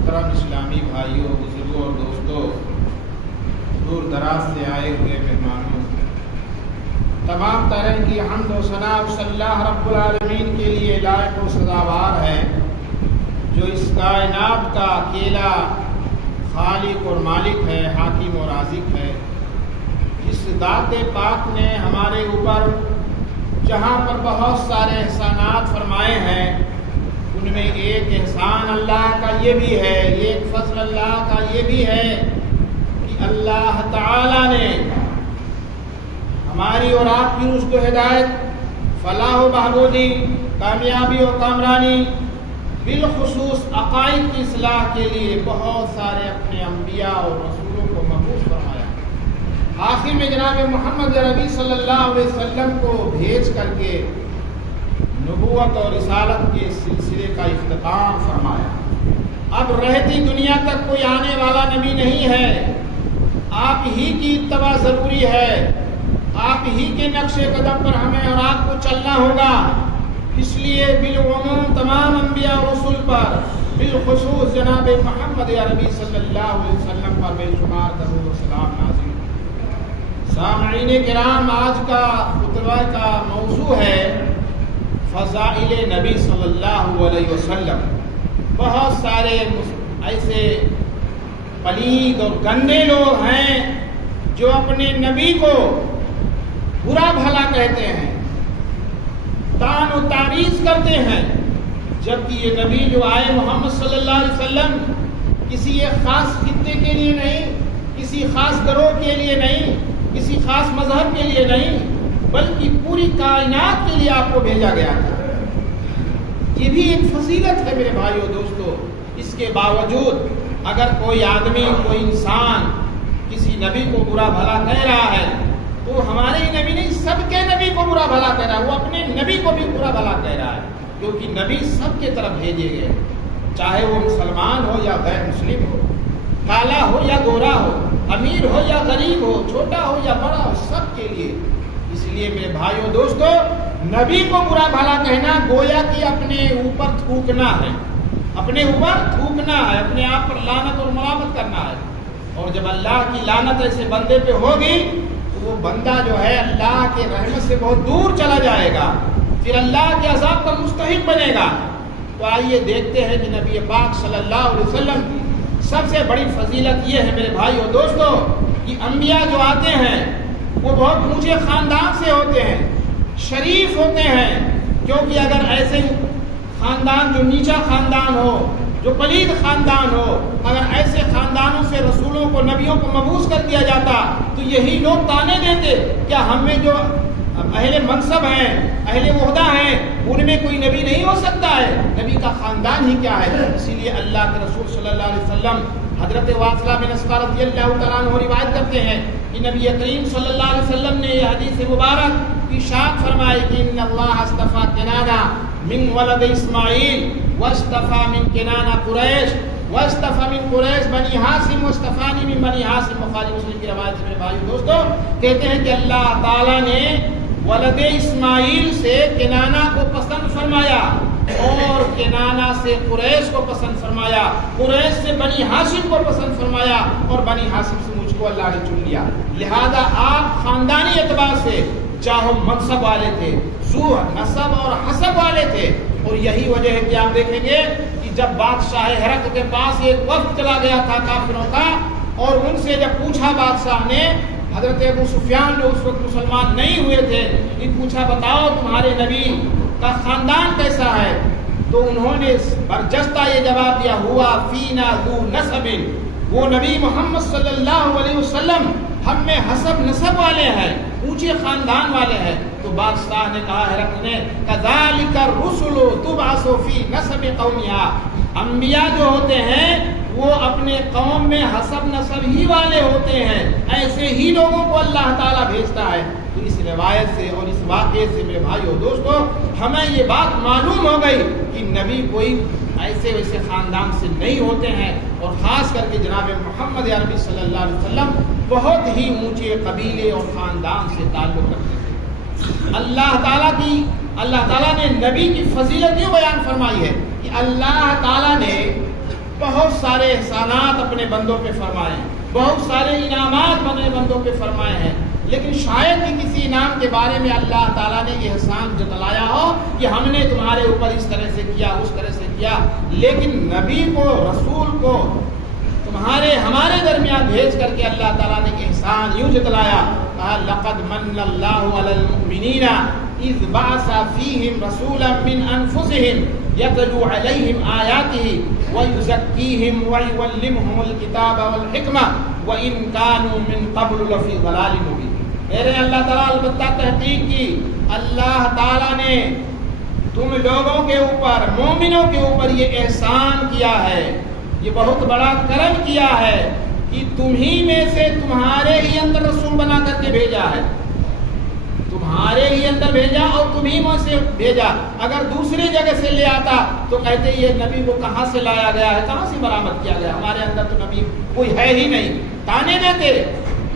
محترم اسلامی بھائیوں، بزرگوں اور دوستوں، دور دراز سے آئے ہوئے مہمانوں، تمام طرح کی حمد و ثنا صلی اللہ رب العالمین کے لیے لائق و سزاوار ہے، جو اس کائنات کا اکیلا خالق اور مالک ہے، حاکم اور رازق ہے، جس ذات پاک نے ہمارے اوپر جہاں پر بہت سارے احسانات فرمائے ہیں، ان میں ایک احسان اللہ کا یہ بھی ہے، ایک فضل اللہ کا یہ بھی ہے کہ اللہ تعالی نے ہماری اور آپ کی رشد و ہدایت، فلاح و بہبودی، کامیابی و کامرانی، بالخصوص عقائد کی اصلاح کے لیے بہت سارے اپنے انبیاء اور رسولوں کو مبعوث فرمایا۔ آخر میں جناب محمد عربی صلی اللہ علیہ وسلم کو بھیج کر کے نبوت اور رسالت کے سلسلے کا اختتام فرمایا۔ اب رہتی دنیا تک کوئی آنے والا نبی نہیں ہے، آپ ہی کی اتباع ضروری ہے، آپ ہی کے نقش قدم پر ہمیں اور آپ کو چلنا ہوگا۔ اس لیے بالعموم تمام انبیاء اور رسول پر، بالخصوص جناب محمد عربی صلی اللہ علیہ وسلم پر بے شمار درود و سلام نازل۔ سامعین کرام، آج کا خطبہ کا موضوع ہے فضائل نبی صلی اللہ علیہ وسلم۔ بہت سارے ایسے پلید اور گندے لوگ ہیں جو اپنے نبی کو برا بھلا کہتے ہیں، طعن و تعریض کرتے ہیں، جبکہ یہ نبی جو آئے محمد صلی اللہ علیہ وسلم کسی ایک خاص خطے کے لیے نہیں، کسی خاص گروہ کے لیے نہیں، کسی خاص مذہب کے لیے نہیں، بلکہ پوری کائنات کے لیے آپ کو بھیجا گیا تھا۔ یہ بھی ایک فضیلت ہے میرے بھائیو دوستو۔ اس کے باوجود اگر کوئی آدمی، کوئی انسان کسی نبی کو برا بھلا کہہ رہا ہے تو ہمارے ہی نبی نہیں، سب کے نبی کو برا بھلا کہہ رہا ہے، وہ اپنے نبی کو بھی برا بھلا کہہ رہا ہے، کیونکہ نبی سب کے طرف بھیجے گئے، چاہے وہ مسلمان ہو یا غیر مسلم ہو، کالا ہو یا گورا ہو، امیر ہو یا غریب ہو، چھوٹا ہو یا بڑا ہو، سب کے لیے۔ اس لیے میرے بھائیو دوستو، نبی کو برا بھلا کہنا گویا کہ اپنے اوپر تھوکنا ہے، اپنے اوپر تھوکنا ہے، اپنے آپ پر لعنت اور ملامت کرنا ہے۔ اور جب اللہ کی لعنت ایسے بندے پہ ہوگی تو وہ بندہ جو ہے اللہ کے رحمت سے بہت دور چلا جائے گا، پھر اللہ کے عذاب کا مستحق بنے گا۔ تو آئیے دیکھتے ہیں کہ نبی پاک صلی اللہ علیہ وسلم کی سب سے بڑی فضیلت یہ ہے میرے بھائیو دوستو کہ انبیاء جو آتے ہیں وہ بہت اونچے خاندان سے ہوتے ہیں، شریف ہوتے ہیں، کیونکہ اگر ایسے خاندان جو نیچا خاندان ہو، جو پلید خاندان ہو، اگر ایسے خاندانوں سے رسولوں کو، نبیوں کو مبعوث کر دیا جاتا تو یہی لوگ تانے دیتے، کیا ہم میں جو اہل منصب ہیں، اہل عہدہ ہیں، ان میں کوئی نبی نہیں ہو سکتا ہے؟ نبی کا خاندان ہی کیا ہے؟ اسی لیے اللہ کے رسول صلی اللہ علیہ وسلم حضرت واصلہ بن اسقر رضی اللہ تعالیٰ عنہ روایت کرتے ہیں کہ نبی کریم صلی اللہ علیہ وسلم نے یہ حدیث مبارک ارشاد فرمائی کہ ان اللہ اصطفیٰ کنانہ من ولد اسماعیل واصطفیٰ من کنانہ قریش واصطفیٰ من قریش بنی ہاشم واصطفانی من بنی ہاشم۔ بخاری مسلم کی روایت سے میرے بھائی دوستو کہتے ہیں کہ اللہ تعالیٰ نے ولد اسماعیل سے کنانہ کو پسند فرمایا اور کنانہ سے قریش کو پسند فرمایا، قریش سے بنی ہاشم کو پسند فرمایا اور بنی ہاشم سے مجھ کو اللہ نے چن لیا۔ لہذا آپ خاندانی اعتبار سے چاہو منصب والے تھے، ذو نسب اور حسب والے تھے، اور یہی وجہ ہے کہ آپ دیکھیں گے کہ جب بادشاہ ہرقل کے پاس ایک وفد چلا گیا تھا کافروں کا، اور ان سے جب پوچھا بادشاہ نے، حضرت ابو سفیان جو اس وقت مسلمان نہیں ہوئے تھے، ان پوچھا بتاؤ تمہارے نبی کا خاندان کیسا ہے؟ تو انہوں نے برجستہ یہ جواب دیا، ہوا فینا ذو نسب، وہ نبی محمد صلی اللہ علیہ وسلم ہم میں حسب نسب والے ہیں، اونچے خاندان والے ہیں۔ تو بادشاہ نے کہا، ہرقل نے، کذالک الرسل تبعث فی نسب قومها، انبیاء جو ہوتے ہیں وہ اپنے قوم میں حسب نسب ہی والے ہوتے ہیں، ایسے ہی لوگوں کو اللہ تعالیٰ بھیجتا ہے۔ تو اس روایت سے اور اس واقعے سے میرے بھائیو دوستو ہمیں یہ بات معلوم ہو گئی کہ نبی کوئی ایسے ویسے خاندان سے نہیں ہوتے ہیں، اور خاص کر کے جناب محمد عربی صلی اللہ علیہ وسلم بہت ہی اونچے قبیلے اور خاندان سے تعلق رکھتے ہیں۔ اللہ تعالیٰ نے نبی کی فضیلت یوں بیان فرمائی ہے کہ اللہ تعالیٰ نے بہت سارے احسانات اپنے بندوں پہ فرمائے ہیں، بہت سارے انعامات اپنے بندوں پہ فرمائے ہیں، لیکن شاید ہی کسی انعام کے بارے میں اللہ تعالیٰ نے یہ احسان جتلایا ہو کہ ہم نے تمہارے اوپر اس طرح سے کیا، اس طرح سے کیا، لیکن نبی کو، رسول کو ہمارے درمیان بھیج کر کے اللہ تعالیٰ نے احسان یوں جتلایا، کہا لقد من اللہ علی المؤمنین اذ بعث فیہم رسولا من انفسہم یتلو علیہم آیاتہ ویزکیہم ویعلمہم الکتاب والحکمہ وإن كانوا من قبل لفی ضلال مبین۔ میرے اللہ تعالیٰ البتہ تحقیق کی اللہ تعالیٰ نے تم لوگوں کے اوپر، مومنوں کے اوپر یہ احسان کیا ہے، یہ بہت بڑا کرم کیا ہے کہ تمہیں میں سے تمہارے ہی اندر رسول بنا کر کے بھیجا ہے، تمہارے ہی اندر بھیجا اور تمہیں میں سے بھیجا۔ اگر دوسری جگہ سے لے آتا تو کہتے یہ نبی کو کہاں سے لایا گیا ہے، کہاں سے برآمد کیا گیا، ہمارے اندر تو نبی کوئی ہے ہی نہیں۔ تانے دیتے،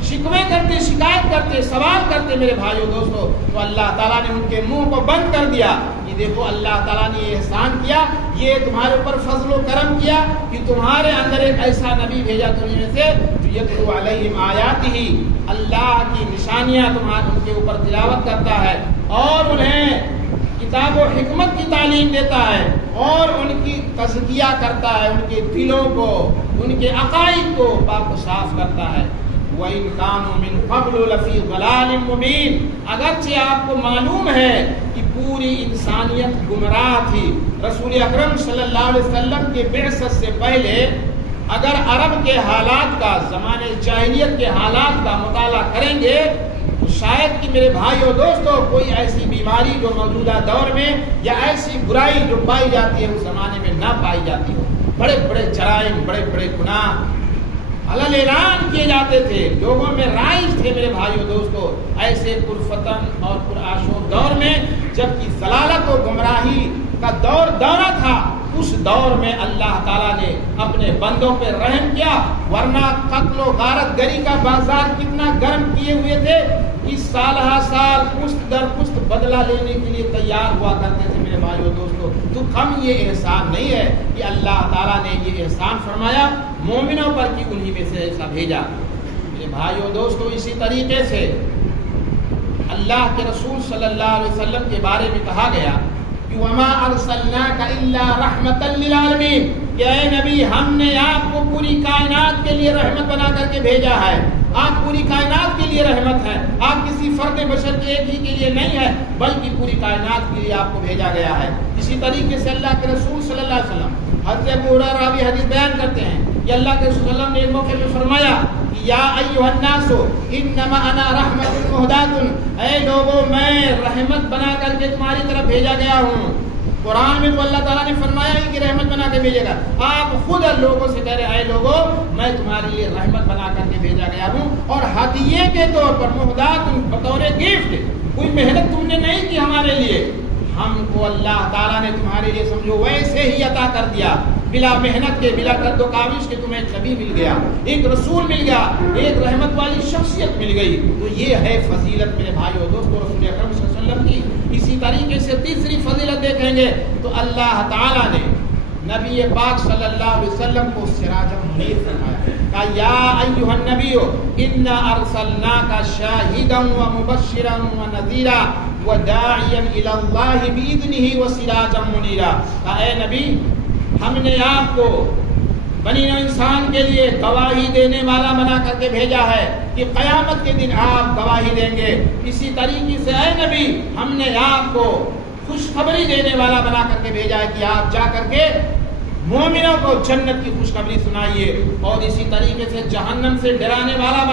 شکوے کرتے، شکایت کرتے، سوال کرتے میرے بھائیو دوستو، تو اللہ تعالیٰ نے ان کے منہ کو بند کر دیا کہ دیکھو اللہ تعالیٰ نے یہ احسان کیا، یہ تمہارے اوپر فضل و کرم کیا کہ تمہارے اندر ایک ایسا نبی بھیجا تمہیں میں سے جو یتلو علیہم آیاتہ، اللہ کی نشانیاں ان کے اوپر تلاوت کرتا ہے اور انہیں کتاب و حکمت کی تعلیم دیتا ہے اور ان کی تزکیہ کرتا ہے، ان کے دلوں کو، ان کے عقائد کو پاک و صاف کرتا ہے۔ وَإِن كَانُوا مِن قَبْلُ لَفِي ضَلَالٍ مُبِينٍ، اگرچہ آپ کو معلوم ہے کہ پوری انسانیت گمراہ تھی، رسول اکرم صلی اللہ علیہ وسلم کے بعثت سے پہلے اگر عرب کے حالات کا، زمانے جاہلیت کے حالات کا مطالعہ کریں گے تو شاید کہ میرے بھائیو دوستو کوئی ایسی بیماری جو موجودہ دور میں یا ایسی برائی جو پائی جاتی ہے اس زمانے میں نہ پائی جاتی ہو۔ بڑے بڑے جرائم، بڑے بڑے گناہ علل اعلان کیے جاتے تھے، لوگوں میں رائج تھے میرے بھائیو دوستو۔ ایسے پرفتن اور پرآشوب دور میں جب کہ ضلالت و گمراہی کا دورہ تھا، اس دور میں اللہ تعالیٰ نے اپنے بندوں پہ رحم کیا، ورنہ قتل و غارت گری کا بازار کتنا گرم کیے ہوئے تھے کہ سالہ سال پشت در پشت بدلہ لینے کے لیے تیار ہوا کرتے تھے میرے بھائیو دوستو۔ تو کم یہ احسان نہیں ہے کہ اللہ تعالیٰ نے یہ احسان فرمایا مومنوں پر کہ انہی میں سے ایسا بھیجا۔ میرے بھائیو دوستو اسی طریقے سے اللہ کے رسول صلی اللہ علیہ وسلم کے بارے میں کہا گیا کہ وَمَا أَرْسَلْنَاكَ إِلَّا رَحْمَةً لِّلْعَالَمِينَ، کہ اے نبی ہم نے آپ کو پوری کائنات کے لیے رحمت بنا کر کے بھیجا ہے۔ آپ پوری کائنات کے لیے رحمت ہے، آپ کسی فرد بشر کے ایک ہی کے لیے نہیں ہے بلکہ پوری کائنات کے لیے آپ کو بھیجا گیا ہے۔ اسی طریقے سے اللہ کے رسول صلی اللہ علیہ وسلم، حضرت ابو ہریرہ راوی حدیث بیان کرتے ہیں کہ اللہ کے رسول صلی اللہ علیہ وسلم نے ایک موقع میں فرمایا کہ یا ایھا الناس انما انا رحمت مہدات، اے لوگوں میں رحمت بنا کر کے تمہاری طرف بھیجا گیا ہوں۔ قرآن میں تو اللہ تعالیٰ نے فرمایا ہے کہ رحمت بنا کے بھیجے گا، آپ خود لوگوں سے کہہ رہے اے لوگوں میں تمہارے لیے رحمت بنا کر کے بھیجا گیا ہوں، اور ہدیے کے طور پر مہدات، بطور گفٹ، کوئی محنت تم نے نہیں کی ہمارے لیے، ہم کو اللہ تعالیٰ نے تمہارے لیے سمجھو ویسے ہی عطا کر دیا، بلا محنت کے، بلا قد و کاوش کے تمہیں ایک نبی مل گیا، ایک رسول مل گیا، ایک رحمت والی شخصیت مل گئی۔ تو یہ ہے فضیلت میرے بھائیو دوستو رسول اکرم صلی اللہ علیہ وسلم کی۔ اسی طریقے سے تیسری فضیلت دیکھیں گے تو اللہ تعالیٰ نے نبی پاک صلی اللہ علیہ وسلم کو سراجا منیر فرمایا، کہا یا ایھا النبی انا ارسلناک شاہدا ومبشرا ونذیرا وداعیا الی اللہ باذنہ وسراجا منیرا، کہا اے نبی ہم نے آپ کو بنی نوع انسان کے لیے گواہی دینے والا بنا کر کے بھیجا ہے کہ قیامت کے دن آپ گواہی دیں گے۔ اسی طریقے سے اے نبی ہم نے آپ کو خوشخبری دینے والا بنا کر کے بھیجا ہے کہ آپ جا کر کے مومنوں کو جنت کی خوشخبری سنائیے، اور اسی طریقے سے جہنم سے ڈرانے والا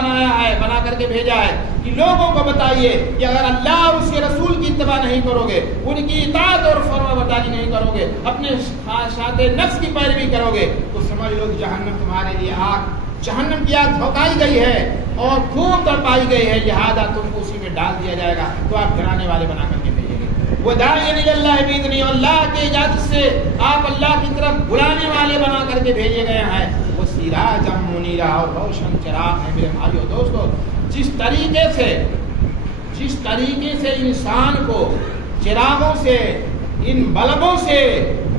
بنا کر کے بھیجا ہے کہ لوگوں کو بتائیے کہ اگر اللہ اور اس کے رسول کی اتباع نہیں کرو گے، ان کی اطاعت اور فرمانبرداری نہیں کرو گے، اپنے خواہشات نفس کی پیروی کرو گے، تو سمجھ لو کہ جہنم تمہارے لیے آگ، جہنم کی آگ دھوکائی گئی ہے اور خوب تڑپائی گئی ہے، لہذا تم کو اسی میں ڈال دیا جائے گا۔ تو آپ ڈرانے والے بنا کر کے بھیجیں گے، وہ داعی اللہ باذنہ، اللہ کے اجازت سے آپ اللہ کی طرف بلانے والے بنا کر کے بھیجے گئے ہیں، وہ سراجا منیرا، اور روشن چراغ ہے۔ میرے بھائیو دوستو، جس طریقے سے انسان کو چراغوں سے، ان بلبوں سے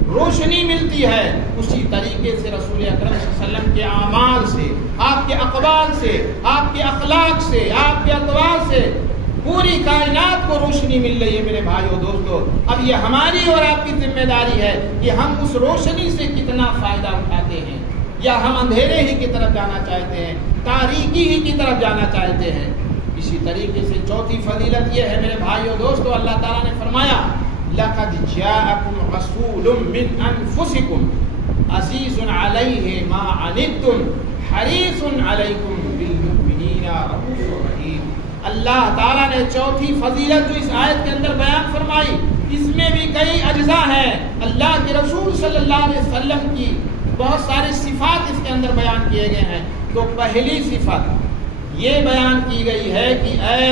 روشنی ملتی ہے، اسی طریقے سے رسول اکرم صلی اللہ علیہ وسلم کے اعمال سے، آپ کے اقوال سے، آپ کے اخلاق سے، آپ کے اطوار سے پوری کائنات کو روشنی مل رہی ہے۔ میرے بھائیو دوستو، اب یہ ہماری اور آپ کی ذمہ داری ہے کہ ہم اس روشنی سے کتنا فائدہ اٹھاتے ہیں، یا ہم اندھیرے ہی کی طرف جانا چاہتے ہیں، تاریکی ہی کی طرف جانا چاہتے ہیں۔ اسی طریقے سے چوتھی فضیلت یہ ہے میرے بھائیو دوستو، اللہ تعالیٰ نے فرمایا لَقَدْ جَاءَكُمْ رَسُولٌ مِّنْ أَنفُسِكُمْ عَزِيزٌ عَلَيْهِ مَا عَنِتُّمْ حَرِيصٌ عَلَيْكُمْ بِالْمُؤْمِنِينَ رَءُوفٌ رَحِيمٌ۔ اللہ تعالیٰ نے چوتھی فضیلت جو اس آیت کے اندر بیان فرمائی، اس میں بھی کئی اجزاء ہیں۔ اللہ کے رسول صلی اللہ علیہ وسلم کی بہت سارے صفات اس کے اندر بیان کیے گئے ہیں۔ تو پہلی صفت یہ بیان کی گئی ہے کہ اے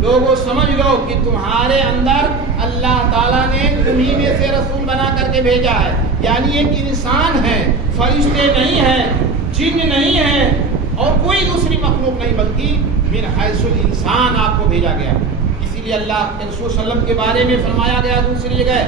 لوگوں سمجھ لو کہ تمہارے اندر اللہ تعالیٰ نے تمہیں میں سے رسول بنا کر کے بھیجا ہے، یعنی ایک انسان ہے، فرشتے نہیں ہیں، جن نہیں ہیں، اور کوئی دوسری مخلوق نہیں، بلکہ من حیث الانسان آپ کو بھیجا گیا۔ اسی لیے اللہ کے رسول صلی اللہ علیہ وسلم کے بارے میں فرمایا گیا دوسری جگہ،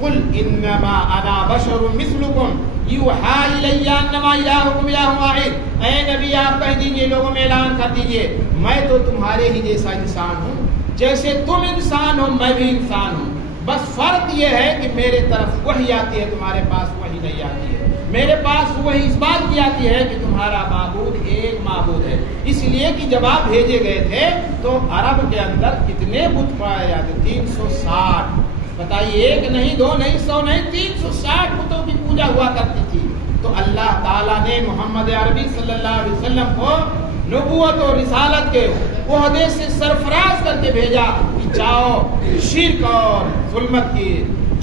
قل انما انا بشر مثلکم یوحی الی انما الہکم الہ واحد۔ اے نبی آپ کہہ دیجئے، لوگوں میں اعلان کر دیجئے، میں تو تمہارے ہی جیسا انسان ہوں، جیسے تم انسان ہو میں بھی انسان ہوں، بس فرق یہ ہے کہ میرے طرف وحی آتی ہے، تمہارے پاس وحی نہیں آتی ہے۔ میرے پاس وہی اس بات کی آتی ہے کہ تمہارا معبود ایک معبود ہے۔ اس لیے کہ جب آپ بھیجے گئے تھے تو عرب کے اندر کتنے بت پائے جاتے؟ 360۔ بتائیے، ایک نہیں، دو نہیں، 100 نہیں، 360 بتوں کی پوجا ہوا کرتی تھی۔ تو اللہ تعالیٰ نے محمد عربی صلی اللہ علیہ وسلم کو نبوت اور رسالت کے عہدے سے سرفراز کر کے بھیجا کہ جاؤ شرک اور ظلمت کی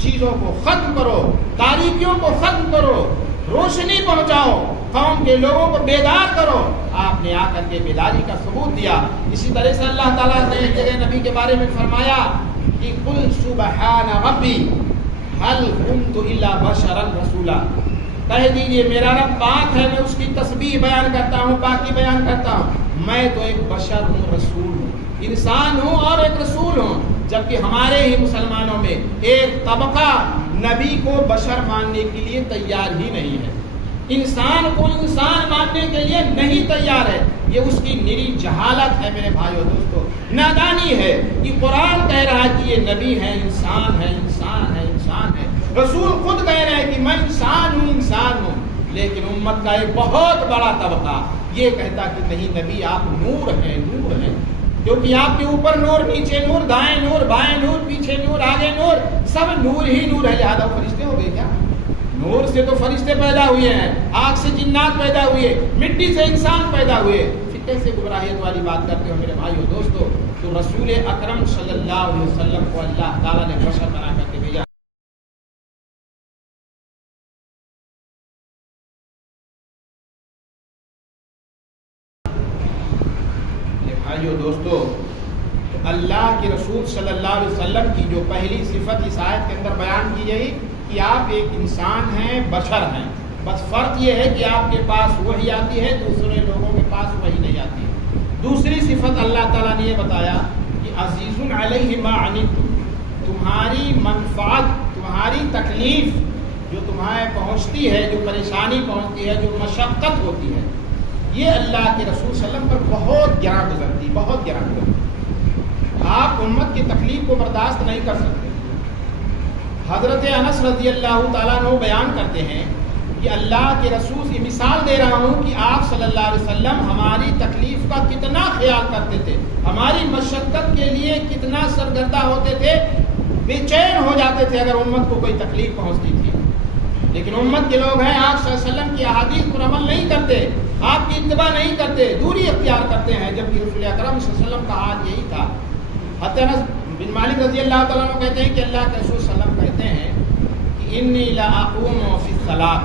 چیزوں کو ختم کرو، تاریکیوں کو ختم کرو، روشنی پہنچاؤ، قوم کے لوگوں کو بیدار کرو۔ آپ نے آ کر کے بیداری کا ثبوت دیا۔ اسی طرح سے اللہ تعالیٰ نے ایک جگہ نبی کے بارے میں فرمایا کہ قل سبحان ربی هل كنت الا بشرا رسولا۔ کہہ دیجیے میرا رب پاک ہے، میں اس کی تسبیح بیان کرتا ہوں، پاکی بیان کرتا ہوں، میں تو ایک بشر ہوں، رسول ہوں، انسان ہوں اور ایک رسول ہوں۔ جبکہ ہمارے ہی مسلمانوں میں ایک طبقہ نبی کو بشر ماننے کے لیے تیار ہی نہیں ہے، انسان کو انسان ماننے کے لیے نہیں تیار ہے۔ یہ اس کی نری جہالت ہے میرے بھائیو دوستو، نادانی ہے کہ قرآن کہہ رہا ہے کہ یہ نبی ہے، انسان ہے، انسان ہے، انسان ہے۔ رسول خود کہہ رہے ہیں کہ میں انسان ہوں، انسان ہوں، لیکن امت کا ایک بہت بڑا طبقہ یہ کہتا کہ نہیں نبی آپ نور ہیں، نور ہیں، کیونکہ آپ کے اوپر نور، نیچے نور، دائیں نور، بائیں نور، پیچھے نور، آگے نور، سب نور ہی نور ہے، لہذا فرشتے ہو گئے کیا؟ نور سے تو فرشتے پیدا ہوئے ہیں، آگ سے جنات پیدا ہوئے، مٹی سے انسان پیدا ہوئے، پھر کیسے گمراہیت والی بات کرتے ہو میرے بھائیو دوستو؟ تو رسول اکرم صلی اللہ علیہ وسلم کو اللہ تعالیٰ نے بشر بنا کر کے بھیجا۔ بھائیو دوستو، اللہ کے رسول صلی اللہ علیہ وسلم کی جو پہلی صفت اس آیت کے اندر بیان کی گئی کہ آپ ایک انسان ہیں، بشر ہیں، بس فرق یہ ہے کہ آپ کے پاس وحی آتی ہے، دوسرے لوگوں کے پاس وحی نہیں آتی ہے۔ دوسری صفت اللہ تعالیٰ نے یہ بتایا کہ عزیز علیہ ما عنتم، تمہاری منفعت، تمہاری تکلیف جو تمہیں پہنچتی ہے، جو پریشانی پہنچتی ہے، جو مشقت ہوتی ہے، یہ اللہ کے رسول صلی اللہ علیہ وسلم پر بہت گراں گزرتی، بہت گراں گزرتی۔ آپ امت کی تکلیف کو برداشت نہیں کر سکتے۔ حضرت انس رضی اللہ تعالیٰ عنہ بیان کرتے ہیں کہ اللہ کے رسول کی مثال دے رہا ہوں کہ آپ صلی اللہ علیہ وسلم ہماری تکلیف کا کتنا خیال کرتے تھے، ہماری مشقت کے لیے کتنا سرگردہ ہوتے تھے، بے چین ہو جاتے تھے اگر امت کو کوئی تکلیف پہنچتی تھی۔ لیکن امت کے لوگ ہیں آپ صلی اللہ علیہ وسلم کی احادیث پر عمل نہیں کرتے، آپ کی اتباع نہیں کرتے، دوری اختیار کرتے ہیں، جبکہ رسول اکرم صلی اللہ علیہ وسلم کا حال یہی تھا۔ حضرت انس بن مالک رضی اللہ تعالیٰ عنہ کہتے ہیں کہ اللہ کے رسول صلی اللہ علیہ وسلم کہتے ہیں کہ انی لاقوم فی الصلاۃ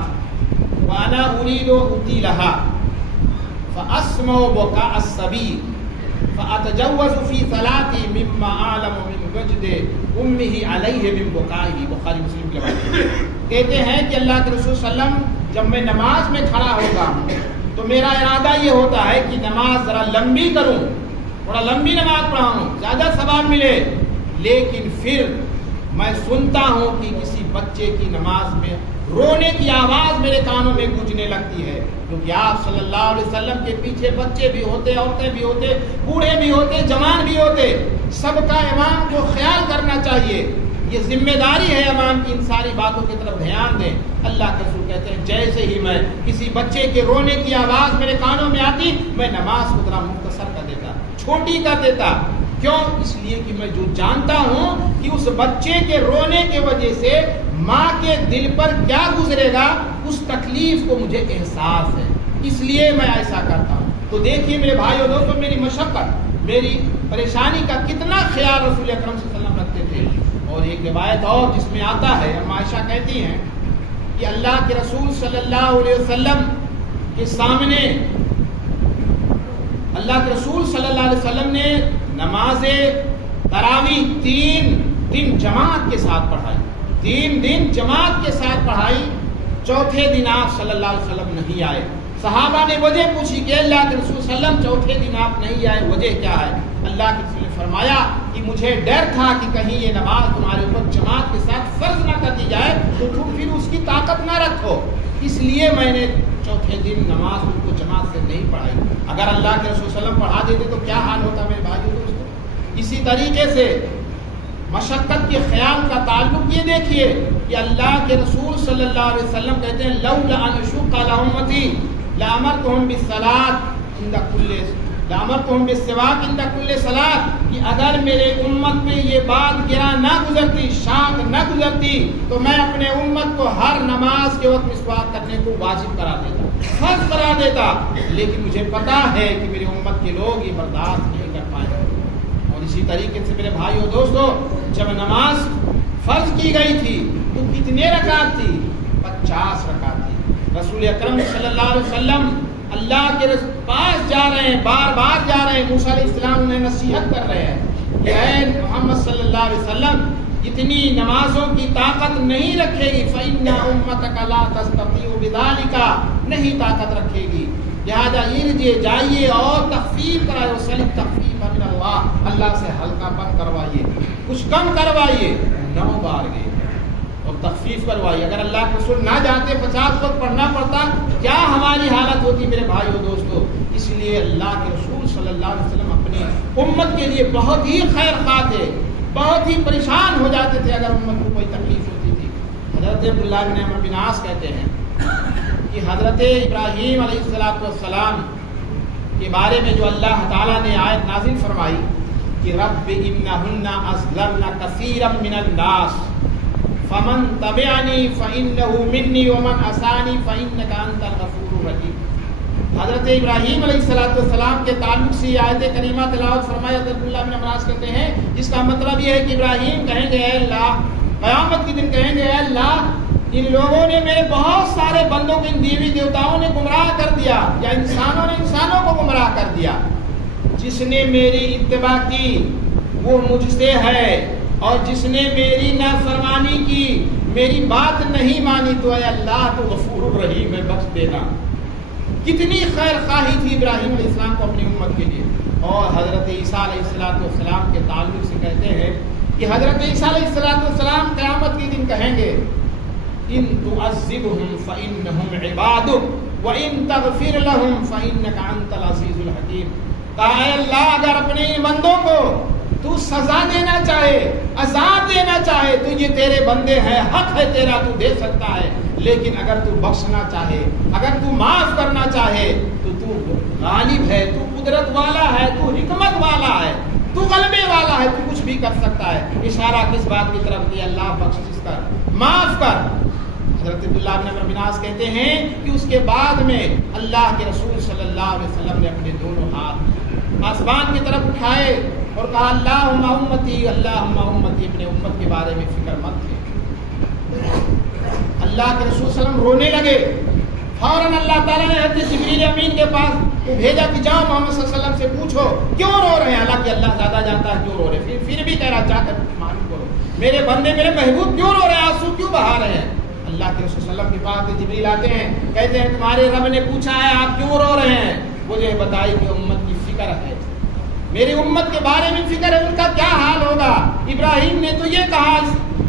وانا اريد اطيلها فاسمع بكاء الصبي فاتجوز في صلاتي مما اعلم من وجد امه عليه من بكائه، بخاری مسلم کے روایت۔ کہتے ہیں کہ اللہ کے رسول صلی اللہ علیہ وسلم جب میں نماز میں کھڑا ہوتا ہوں تو میرا ارادہ یہ ہوتا ہے کہ نماز ذرا لمبی کروں، تھوڑا لمبی نماز پڑھاؤں، زیادہ ثواب ملے، لیکن پھر میں سنتا ہوں کہ کسی بچے کی نماز میں رونے کی آواز میرے کانوں میں گونجنے لگتی ہے، کیونکہ آپ صلی اللہ علیہ وسلم کے پیچھے بچے بھی ہوتے، عورتیں بھی ہوتے، بوڑھے بھی ہوتے، جوان بھی ہوتے، سب کا امام کو خیال کرنا چاہیے۔ یہ ذمہ داری ہے امام کی ان ساری باتوں کی طرف دھیان دیں۔ اللہ کے رسول کہتے ہیں جیسے ہی میں کسی بچے کے رونے کی آواز میرے کانوں میں آتی میں نماز کو ذرا مختصر کر دیتا، چھوٹی کر دیتا۔ کیوں؟ اس لیے کہ میں جو جانتا ہوں کہ اس بچے کے رونے کی وجہ سے ماں کے دل پر کیا گزرے گا، اس تکلیف کو مجھے احساس ہے، اس لیے میں ایسا کرتا ہوں۔ تو دیکھیے میرے بھائیو دوستو، میری مشقت، میری پریشانی کا کتنا خیال رسول اکرم صلی اللہ علیہ وسلم رکھتے تھے۔ اور ایک روایت اور جس میں آتا ہے، اما عائشہ کہتی ہیں کہ اللہ کے رسول صلی اللہ علیہ وسلم کے سامنے اللہ کے رسول صلی اللہ علیہ وسلم نے نماز تراویح 3 دن جماعت کے ساتھ پڑھائی، 3 دن جماعت کے ساتھ پڑھائی، چوتھے دن آپ صلی اللہ علیہ وسلم نہیں آئے۔ صحابہ نے وجہ پوچھی کہ اللہ کے رسول صلی اللہ علیہ وسلم چوتھے دن آپ نہیں آئے، وجہ کیا ہے؟ اللہ کے رسول نے فرمایا کہ مجھے ڈر تھا کہ کہیں یہ نماز تمہارے اوپر جماعت کے ساتھ فرض نہ کر دی جائے تو تم پھر اس کی طاقت نہ رکھو، اس لیے میں نے چوتھے دن نماز ان کو جماعت سے نہیں پڑھائی۔ اگر اللہ کے رسول صلی اللہ علیہ وسلم پڑھا دیتے تو کیا حال ہوتا میرے بھائیو دوستو۔ اسی طریقے سے مشقت کے خیال کا تعلق یہ دیکھیے کہ اللہ کے رسول صلی اللہ علیہ وسلم کہتے ہیں لولا ان اشق علی امتی لامرتهم بالصلاۃ عند کل لامرتهم بالسواک عند کل صلاۃ، کہ اگر میرے امت میں یہ بات گرا نہ گزرتی، شاک نہ گزرتی، تو میں اپنے امت کو ہر نماز کے وقت مسواک کرنے کو واجب کرا دیتا، فرض کرا دیتا، لیکن مجھے پتا ہے کہ میری امت کے لوگ یہ برداشت نہیں کر پائیں گے۔ اور اسی طریقے سے میرے بھائیو دوستو، جب نماز فرض کی گئی تھی تو کتنے رکعت تھی؟ 50 رکعت تھی۔ رسول اکرم صلی اللہ علیہ وسلم اللہ کے پاس جا رہے ہیں، بار بار جا رہے ہیں، موسیٰ علیہ السلام انہیں نصیحت کر رہے ہیں کہ اے محمد صلی اللہ علیہ وسلم اتنی نمازوں کی طاقت نہیں رکھے گی، فإن أمتك لا تستطيع بذلك، نہیں طاقت رکھے گی، لہذا ارجع جائیے اور تخفیف کرائے، وسلم تخفیف من اللہ، اللہ سے ہلکا پن کروائیے، کچھ کم کروائیے۔ 9 بار گئے اور تخفیف کروائی۔ اگر اللہ کے رسول نہ جاتے 50 وقت پڑھنا پڑتا، کیا ہماری حالت ہوتی میرے بھائیو دوستو۔ اس لیے اللہ کے رسول صلی اللہ علیہ وسلم اپنی امت کے لیے بہت ہی خیر خواہ تھے، بہت ہی پریشان ہو جاتے تھے اگر امت کو کوئی تکلیف ہوتی تھی۔ حضرت عبداللہ بن عمرو بن عاص کہتے ہیں کہ حضرت ابراہیم علیہ السلام کے بارے میں جو اللہ تعالیٰ نے آیت نازل فرمائی کہ رب انہن اضللن کثیرا من الناس فمن تبعنی فإنہ منی ومن عصانی فإنک انت الغفور الرحیم۔ حضرت ابراہیم علیہ السلام کے تعلق سے یہ آیت کریمہ تلاوت فرمائی۔ حضرت عبداللہ بن عمرو کہتے ہیں جس کا مطلب یہ ہے کہ ابراہیم کہیں گے اے اللہ، قیامت کے دن کہیں گے اے اللہ، ان لوگوں نے میرے بہت سارے بندوں کو ان دیوی دیوتاؤں نے گمراہ کر دیا، یا انسانوں نے انسانوں کو گمراہ کر دیا، جس نے میری اتباع کی وہ مجھ سے ہے، اور جس نے میری نافرمانی کی، میری بات نہیں مانی، تو اے اللہ تو غفور الرحیم ہے، بخش دینا۔ کتنی خیر خواہی تھی ابراہیم علیہ السلام کو اپنی امت کے لیے۔ اور حضرت عیسیٰ علیہ السلام کے تعلق سے کہتے ہیں کہ حضرت عیسیٰ علیہ السلام قیامت کے دن کہیں گے ان تعذبهم فإنهم عبادك وإن تغفر لهم فإنك أنت العزيز الحكيم۔ کہا اے اللہ اگر اپنے بندوں کو تو سزا دینا چاہے، عذاب دینا چاہے تو یہ تیرے بندے ہیں، حق ہے تیرا، تو دے سکتا ہے، لیکن اگر تو بخشنا چاہے، اگر تو معاف کرنا چاہے تو غالب ہے، تو قدرت والا ہے، تو حکمت والا ہے، تو غلبے والا ہے، تو کچھ بھی کر سکتا ہے۔ اشارہ کس بات کی طرف کہ اللہ بخشش کر، معاف کر۔ حضرت عبداللہ بن عمرو بن عاص کہتے ہیں کہ اس کے بعد میں اللہ کے رسول صلی اللہ علیہ وسلم نے اپنے دونوں ہاتھ آسمان کی طرف اٹھائے اور کہا اللہم امتی اللہم امتی، اپنے امت کے بارے میں فکر مند تھے۔ اللہ کے رسول صلی اللہ علیہ وسلم رونے لگے، فوراً اللہ تعالیٰ نے حضرت جبریل امین کے پاس بھیجا کہ جاؤ محمد صلی اللہ علیہ وسلم سے پوچھو کیوں رو رہے ہیں، حالانکہ اللہ زیادہ جانتا ہے کیوں رو رہے ہیں، پھر بھی کہہ رہا جا کر معلوم کرو میرے بندے میرے محبوب کیوں رو رہے ہیں، آنسو کیوں بہا رہے ہیں۔ اللہ کے رسول صلی اللہ علیہ وسلم کے پاس جبریل آتے ہیں، کہتے ہیں تمہارے رب نے پوچھا ہے آپ کیوں رو رہے ہیں، مجھے بتائی کہ امت کی فکر ہے، میری امت کے بارے میں فکر ہے، ان کا کیا حال ہوگا۔ ابراہیم نے تو یہ کہا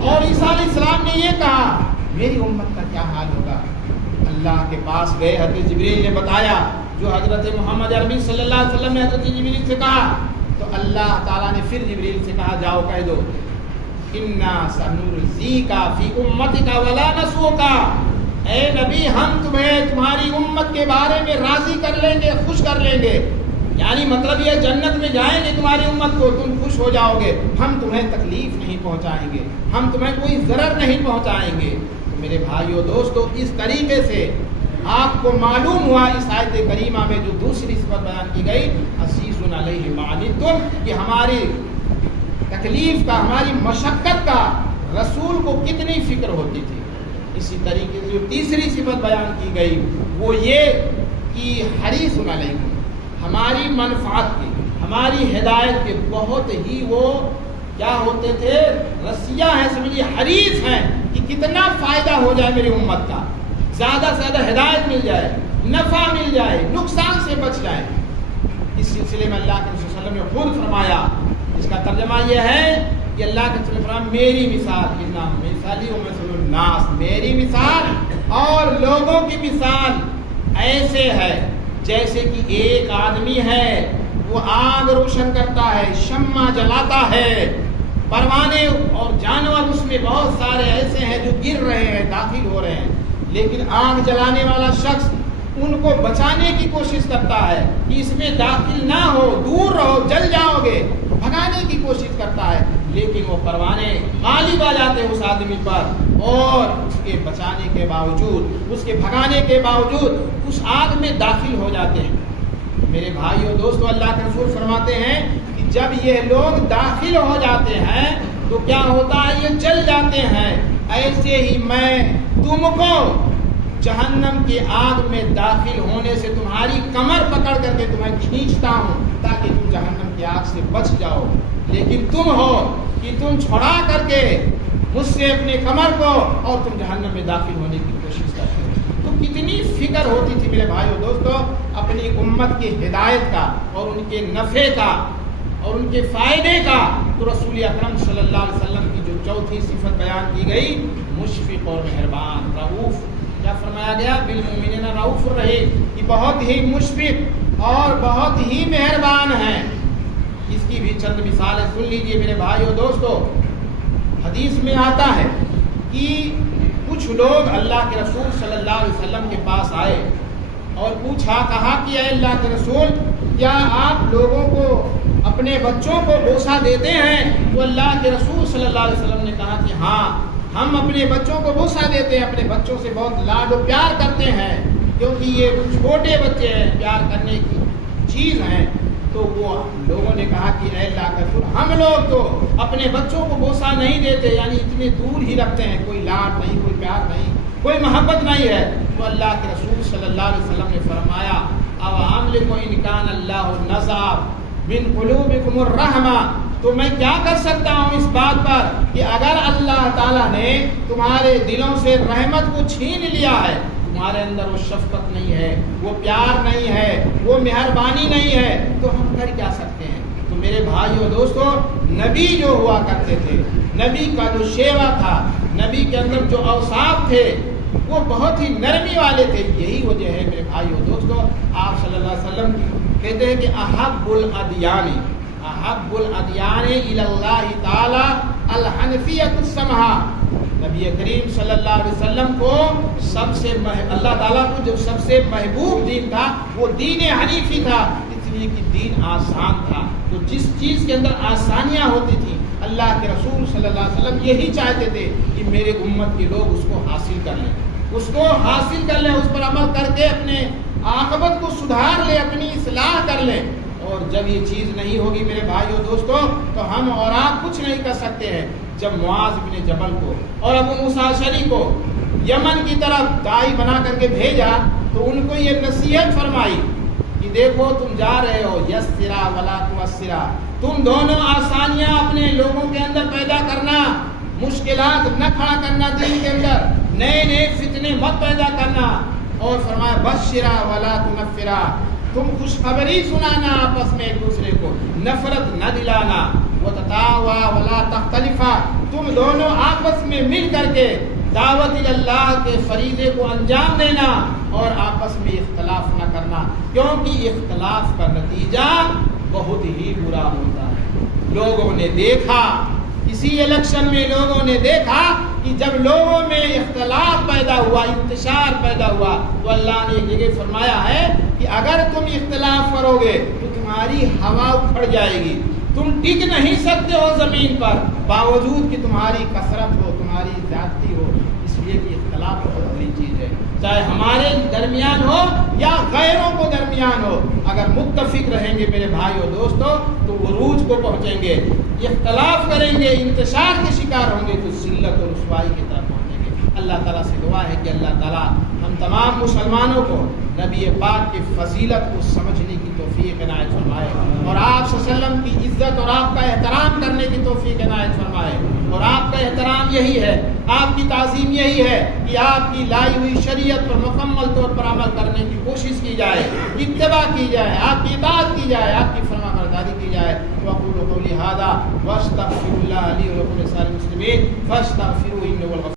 اور عیسیٰ علیہ السلام نے یہ کہا، میری امت کا کیا حال ہوگا۔ اللہ کے پاس گئے، حضرت جبریل نے بتایا جو حضرت محمد عربی صلی اللہ علیہ وسلم نے حضرت جبریل سے کہا، تو اللہ تعالیٰ نے پھر جبریل سے کہا جاؤ کہہ دو اِنَّا سَنُرْضِيكَ فِي أُمَّتِكَ وَلَا نَسُوكَ، اے نبی ہم تمہیں تمہاری امت کے بارے میں راضی کر لیں گے، خوش کر لیں گے، یعنی مطلب یہ جنت میں جائیں گے تمہاری امت کو، تم خوش ہو جاؤ گے، ہم تمہیں تکلیف نہیں پہنچائیں گے، ہم تمہیں کوئی ضرر نہیں پہنچائیں گے۔ تو میرے بھائیو دوستو، اس طریقے سے آپ کو معلوم ہوا اس آیت کریمہ میں جو دوسری صفت بیان کی گئی عزیز علیہ ما عنتم، کہ ہماری تکلیف کا، ہماری مشقت کا رسول کو کتنی فکر ہوتی تھی۔ اسی طریقے سے جو تیسری صفت بیان کی گئی وہ یہ کہ حریص علیکم، ہماری منفعت کی، ہماری ہدایت کے بہت ہی وہ کیا ہوتے تھے، رسیہ ہیں، سمجھیے حریص ہیں کہ کتنا فائدہ ہو جائے میری امت کا، زیادہ سے زیادہ ہدایت مل جائے، نفع مل جائے، نقصان سے بچ جائے۔ اس سلسلے میں اللہ کے رسول صلی اللہ علیہ وسلم نے خود فرمایا، اس کا ترجمہ یہ ہے کہ اللہ کے رسول نے فرمایا میری مثال انما مثالی ومثل الناس، میری مثال اور لوگوں کی مثال ایسے ہے جیسے کہ ایک آدمی ہے وہ آگ روشن کرتا ہے، شمع جلاتا ہے، پروانے اور جانور اس میں بہت سارے ایسے ہیں جو گر رہے ہیں، داخل ہو رہے ہیں، لیکن آگ جلانے والا شخص ان کو بچانے کی کوشش کرتا ہے کہ اس میں داخل نہ ہو، دور رہو، جل جاؤ گے، بھگانے کی کوشش کرتا ہے، لیکن وہ پروانے غالب آ جاتے ہیں اس آدمی پر، اور اس کے بچانے کے باوجود، اس کے بھگانے کے باوجود اس آگ میں داخل ہو جاتے ہیں۔ میرے بھائیو دوستو، اللہ کے رسول فرماتے ہیں کہ جب یہ لوگ داخل ہو جاتے ہیں تو کیا ہوتا ہے، یہ جل جاتے ہیں، ایسے ہی میں تم کو جہنم کی آگ میں داخل ہونے سے تمہاری کمر پکڑ کر کے تمہیں کھینچتا ہوں تاکہ تم جہنم کی آگ سے بچ جاؤ، لیکن تم ہو کہ تم چھڑا کر کے مجھ سے اپنے کمر کو اور تم جہنم میں داخل ہونے کی کوشش کرتے ہو۔ تو کتنی فکر ہوتی تھی میرے بھائیو دوستو اپنی امت کی ہدایت کا اور ان کے نفع کا اور ان کے فائدے کا۔ تو رسول اکرم صلی اللہ علیہ وسلم کی جو چوتھی صفت بیان کی گئی، مشفق اور مہربان، رؤوف، کیا فرمایا گیا، بالمؤمنین رؤوف الرحیم، کہ بہت ہی مشفق اور بہت ہی مہربان ہیں۔ اس کی بھی چند مثالیں سن لیجیے میرے بھائیو دوستو۔ حدیث میں آتا ہے کہ کچھ لوگ اللہ کے رسول صلی اللہ علیہ وسلم کے پاس آئے اور پوچھا، کہا کہ اے اللہ کے رسول، کیا آپ لوگوں کو اپنے بچوں کو بوسہ دیتے ہیں؟ تو اللہ کے رسول صلی اللہ علیہ وسلم نے کہا کہ ہاں، ہم اپنے بچوں کو بوسہ دیتے ہیں، اپنے بچوں سے بہت لاڈ و پیار کرتے ہیں، کیونکہ یہ چھوٹے بچے ہیں، پیار کرنے کی چیز ہیں۔ تو وہ لوگوں نے کہا کہ اے اللہ کے رسول، ہم لوگ تو اپنے بچوں کو بوسہ نہیں دیتے، یعنی اتنے دور ہی رکھتے ہیں، کوئی لاڈ نہیں، کوئی پیار نہیں، کوئی محبت نہیں ہے۔ تو اللہ کے رسول صلی اللہ علیہ وسلم نے فرمایا، او عاملکم ان کان اللہ نزع من قلوبکم الرحمہ، تو میں کیا کر سکتا ہوں اس بات پر کہ اگر اللہ تعالیٰ نے تمہارے دلوں سے رحمت کو چھین لیا ہے، تمہارے اندر وہ شفقت نہیں ہے، وہ پیار نہیں ہے، وہ مہربانی نہیں ہے، تو ہم کر کیا سکتے ہیں؟ تو میرے بھائیو دوستو، نبی جو ہوا کرتے تھے، نبی کا جو شیوا تھا، نبی کے اندر جو اوصاف تھے، وہ بہت ہی نرمی والے تھے۔ یہی وجہ ہے میرے بھائیو دوستو، آپ صلی اللہ علیہ وسلم کہتے ہیں کہ احب الادیان الی اللہ تعالی الحنفیۃ السمحہ، نبی کریم صلی اللہ علیہ وسلم کو اللہ تعالیٰ کو جو سب سے محبوب دین تھا وہ دین حنیفی تھا، اس لیے کہ دین آسان تھا، تو جس چیز کے اندر آسانیاں ہوتی تھیں، اللہ کے رسول صلی اللہ علیہ وسلم یہی چاہتے تھے کہ میرے امت کے لوگ اس کو حاصل کر لیں، اس کو حاصل کر لیں، اس پر عمل کر کے اپنے عاقبت کو سدھار لیں، اپنی اصلاح کر لیں۔ اور جب یہ چیز نہیں ہوگی میرے بھائیو دوستو تو ہم اور آپ کچھ نہیں کر سکتے ہیں۔ جب معاذ بن جبل کو اور ابو موسیٰ اشعری کو یمن کی طرف داعی بنا کر کے بھیجا تو ان کو یہ نصیحت فرمائی کہ دیکھو تم جا رہے ہو، یسرا ولا تعسرا، تم دونوں آسانیاں اپنے لوگوں کے اندر پیدا کرنا، مشکلات نہ کھڑا کرنا، دین کے اندر نئے نئے فتنے مت پیدا کرنا۔ اور فرمایا بشرا ولا تنفرا، تم خوشخبری سنانا آپس میں ایک دوسرے کو، نفرت نہ دلانا۔ وتتاوا ولا تختلفا، تم دونوں آپس میں مل کر کے دعوت اللہ کے فریضے کو انجام دینا اور آپس میں اختلاف نہ کرنا، کیونکہ اختلاف کا نتیجہ بہت ہی برا ہوتا ہے۔ لوگوں نے دیکھا، اسی الیکشن میں لوگوں نے دیکھا کہ جب لوگوں میں اختلاف پیدا ہوا، انتشار پیدا ہوا، تو اللہ نے ایک جگہ فرمایا ہے کہ اگر تم اختلاف کرو گے تو تمہاری ہوا اکھڑ جائے گی، تم ٹک نہیں سکتے ہو زمین پر، باوجود کہ تمہاری کثرت ہو، تمہاری زیادتی ہو۔ اس لیے کہ اختلاف بہت بڑی چیز ہے، چاہے ہمارے درمیان ہو یا غیروں کو درمیان ہو، اگر متفق رہیں گے میرے بھائیو دوستو تو عروج کو پہنچیں گے۔ اختلاف کریں گے، انتشار کے شکار ہوں گے تو ذلت اور رسوائی کی طرف پہنچیں گے۔ اللہ تعالیٰ سے دعا ہے کہ اللہ تعالیٰ ہم تمام مسلمانوں کو نبی پاک کی فضیلت کو سمجھنے کی توفیق عنایت فرمائے، اور آپ صلی اللہ علیہ وسلم کی عزت اور آپ کا احترام کرنے کی توفیق عنایت فرمائے۔ اور آپ کا احترام یہی ہے، آپ کی تعظیم یہی ہے کہ آپ کی لائی ہوئی شریعت پر مکمل طور پر عمل کرنے کی کوشش کی جائے، اتباع کی جائے، آپ کی اطاعت کی جائے، آپ کی فرما برداری کی جائے۔ وَأَقُولُ قَوْلِي هَٰذَا وَأَسْتَغْفِرُ اللَّهَ لِي وَلَكُمْ وَلِسَائِرِ الْمُسْلِمِينَ فَاسْتَغْفِرُوهُ إِنَّهُ هُوَ الْغَفُورُ